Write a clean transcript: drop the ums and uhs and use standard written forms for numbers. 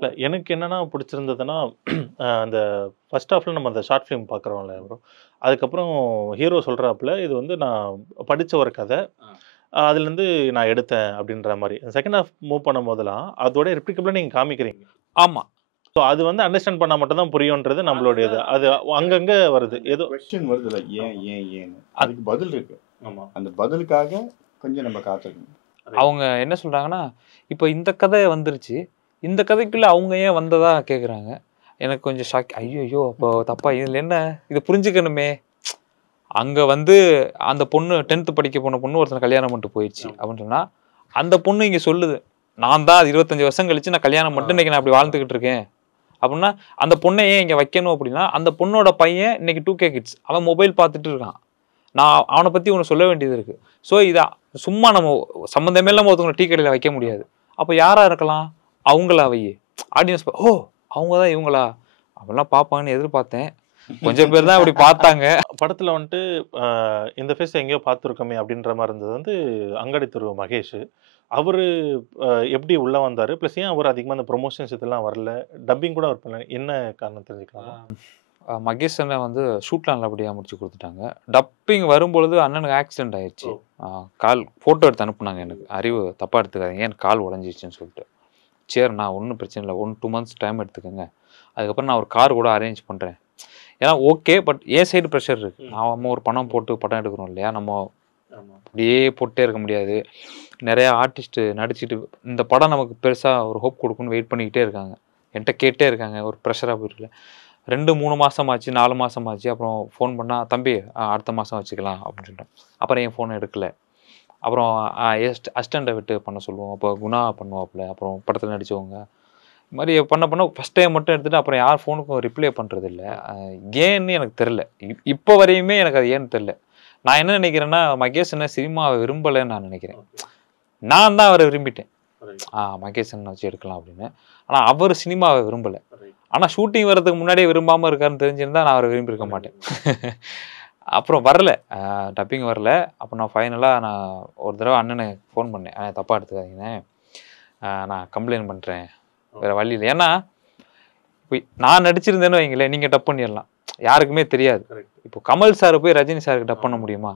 இல்ல எனக்கு என்னன்னா பிடிச்சிருந்ததுன்னா, அந்த ஃபர்ஸ்ட் ஹாஃப்ல நம்ம அந்த ஷார்ட் ஃபிலிம் பார்க்குறோம்ல ப்ரோ. அதுக்கப்புறம் ஹீரோ சொல்றாப்புல, இது வந்து நான் படிச்ச ஒரு கதை. அதுலேருந்து நான் எடுத்தேன் அப்படின்ற மாரி. செகண்ட் ஹாஃப் மூவ் பண்ணும்போதெல்லாம், அதோட ரெப்ளிகபிளா நீங்க காமிக்கிறீங்க. ஆமா. ஸோ அது வந்து அண்டர்ஸ்டாண்ட் பண்ணா மட்டும் தான் புரியும்ன்றது நம்மளுடைய இது. அது அங்கங்க வருது. ஏதோ கொஸ்டின் வருதுல்ல, ஏன் ஏன் ஏன்னு. அதுக்கு பதில் இருக்கு. ஆமா. அந்த பதிலுக்காக கொஞ்சம் நம்ம காத்திருக்கணும். அவங்க என்ன சொல்றாங்கன்னா, இப்ப இந்த கதை வந்துருச்சு. இந்த கதைக்குள்ள அவங்க ஏன் வந்ததா கேட்குறாங்க. எனக்கு கொஞ்சம் ஷாக். ஐய்யய்யோ! அப்போ தப்பா இதுல என்ன? இத புரிஞ்சுக்கணுமே. அங்க வந்து அந்த பொண்ணு 10த் படிக்க போன பொண்ணு ஒருத்தன கல்யாணம் பண்ணிட்டு போயிருச்சு அப்படின்னு சொன்னா, அந்த பொண்ணு இங்க சொல்லுது. நான் தான் 25 வருஷம் கழிச்சு நான் கல்யாணம் பண்ணிட்டு இன்னைக்கு நான் அப்படி வாழ்ந்துகிட்டு இருக்கேன். அப்படின்னா, அந்த பொண்ண ஏன் இங்க வைக்கணும் அப்படின்னா, அந்த பொண்ணோட பையன் இன்னைக்கு 2K கிட்ஸ். அவன் மொபைல் பார்த்துட்டு இருக்கான். நான் அவன பத்தி ஒண்ணு சொல்ல வேண்டியது இருக்கு. ஸோ இத சும்மா நம்ம சம்மந்தமே இல்லாம ஒருத்தவங்கள டீ கடையில வைக்க முடியாது. அப்ப யாரா இருக்கலாம்? அவங்களா வையி. ஆடியன்ஸ் ஓ! அவங்க தான் இவங்களா? அப்பலாம் பார்ப்பாங்கன்னு எதிர்பார்த்தேன். கொஞ்சம் பேர் தான் அப்படி பார்த்தாங்க. படத்துல வந்துட்டு இந்த ஃபேஸ் எங்கேயோ பார்த்துருக்கோமே அப்படின்ற மாரி இருந்தது வந்து அங்காடி தெரு மகேஷ். அவரு எப்படி உள்ள வந்தாரு? பிளஸ் ஏன் அவரு அதிகமா இந்த ப்ரமோஷன்ஸ் இதெல்லாம் வரல? டப்பிங் கூட அவர் பண்ணல. என்ன காரணம் தெரிஞ்சுக்கலாமா? மகேஷ் அண்ணன் வந்து ஷூட்லாம் நல்லபடியா முடிச்சு குடுத்துட்டாங்க. டப்பிங் வரும்பொழுது அண்ணனுக்கு ஆக்சிடென்ட் ஆயிருச்சு. கால் ஃபோட்டோ எடுத்து அனுப்புனாங்க எனக்கு. அறிவு தப்பா எடுத்துக்காதீங்க. எனக்கு கால் உடைஞ்சிருச்சுன்னு சொல்லிட்டு. சரிண்ணா ஒண்ணும் பிரச்சனை இல்ல. 1, 2 மந்த்ஸ் டைம் எடுத்துக்கங்க. அதுக்கப்புறம் நான் ஒரு கார் கூட அரேஞ்ச் பண்றேன். ஏன்னா okay. But N side pressure இருக்கு. நாம ஒரு பணம் போட்டு படம் எடுக்கிறோம் இல்லையா? நம்ம அப்படியே போட்டே இருக்க முடியாது. நெறைய ஆர்டிஸ்ட் நடிச்சுட்டு இந்த படம் நமக்கு பெருசா ஒரு ஹோப் குடுக்கும்னு வெயிட் பண்ணிக்கிட்டே இருக்காங்க. என்ட்ட கேட்டே இருக்காங்க. ஒரு பிரஷரா போயிட்டுல. 2, 3 மாசம் ஆச்சு, 4 மாசம் ஆச்சு. அப்புறம் ஃபோன் பண்ணா, "தம்பி அடுத்த மாசம் வச்சுக்கலாம்" அப்படின்னு சொல்லிட்டேன். அப்புறம் என் ஃபோன எடுக்கல. அப்புறம் அசிஸ்டண்ட்ட விட்டு பண்ண சொல்லுவோம். அப்போ குணா பண்ணுவாப்புல. அப்புறம் படத்துல நடிச்சவங்க. இது மாரி பண்ண ஃபர்ஸ்ட் டைம் மட்டும் எடுத்துட்டு அப்புறம் யார் ஃபோனுக்கும் ரிப்ளை பண்றதில்ல. ஏன்னு எனக்கு தெரியல. இப்போ வரையுமே எனக்கு அது ஏன்னு தெரியல. நான் என்ன நினைக்கிறேன்னா, மகேஷ் அண்ணன் சினிமாவ விரும்பலன்னு நான் நினைக்கிறேன். நான் தான் அவர விரும்பிட்டேன். மகேஷ் அண்ணன வச்சு எடுக்கலாம் அப்படின்னு. ஆனா அவரு சினிமாவ விரும்பல. ஆனா ஷூட்டிங் வர்றதுக்கு முன்னாடியே விரும்பாம இருக்காருன்னு தெரிஞ்சிருந்தா நான் அவர விரும்பியிருக்க மாட்டேன். அப்புறம் வரல. டப்பிங் வரல. அப்ப நான் ஃபைனலா ஒரு தடவ அண்ணனுக்கு ஃபோன் பண்ணேன். தப்பா எடுத்துக்காதீங்கண்ணே. நான் கம்ப்ளைண்ட் பண்றேன். வேற வழி இல்ல. ஏன்னா, இப்ப நான் நடிச்சிருந்தேன்னு வைங்களேன், நீங்க டப் பண்ணிடலாம். யாருக்குமே தெரியாது. இப்போ கமல் சார் போய் ரஜினி சாருக்கு டப் பண்ண முடியுமா?